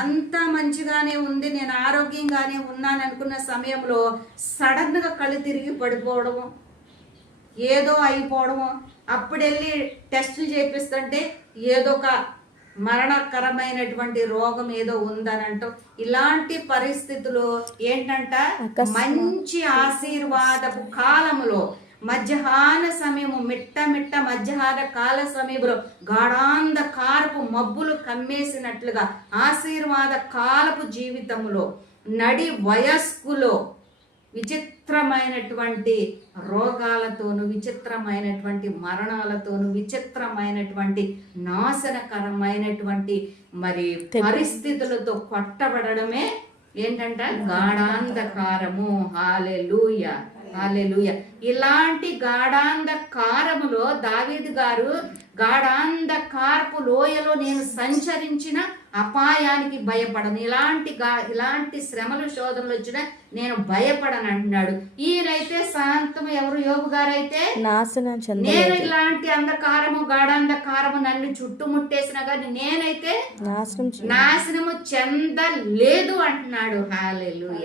అంతా మంచిగానే ఉంది, నేను ఆరోగ్యంగానే ఉన్నాను అనుకున్న సమయంలో సడన్గా కళ్ళు తిరిగి పడిపోవడము, ఏదో అయిపోవడము, అప్పుడెళ్ళి టెస్టులు చేపిస్తుంటే ఏదో ఒక మరణకరమైనటువంటి రోగం ఏదో ఉందని అంటూ, ఇలాంటి పరిస్థితులు ఏంటంట మంచి ఆశీర్వాదపు కాలములో మధ్యాహ్న సమయము మిట్ట మధ్యాహ్న కాల సమయంలో గాఢాంధకారపు మబ్బులు కమ్మేసినట్లుగా ఆశీర్వాద కాలపు జీవితములో నడి వయస్కులో విచిత్రమైనటువంటి రోగాలతోను, విచిత్రమైనటువంటి మరణాలతోను, విచిత్రమైనటువంటి నాశనకరమైనటువంటి మరి పరిస్థితులతో కొట్టబడమే ఏంటంట గాఢాంధకారము. హల్లెలూయా, హల్లెలూయా. ఇలాంటి గాఢాంధకారములో దావీదు గారు గాఢాంధకారపు లోయలో నేను సంచరించిన అపాయానికి భయపడను, ఇలాంటి శ్రమలు శోధనలు వచ్చినా నేను భయపడను అంటున్నాడు. ఈయనైతే శాంతము, ఎవరు యోబు గారైతే నేను ఇలాంటి అంధకారము గాఢాంధకారము నన్ను చుట్టుముట్టేసినా కానీ నేనైతే నాశనము చెందలేదు అంటున్నాడు. హల్లెలూయా.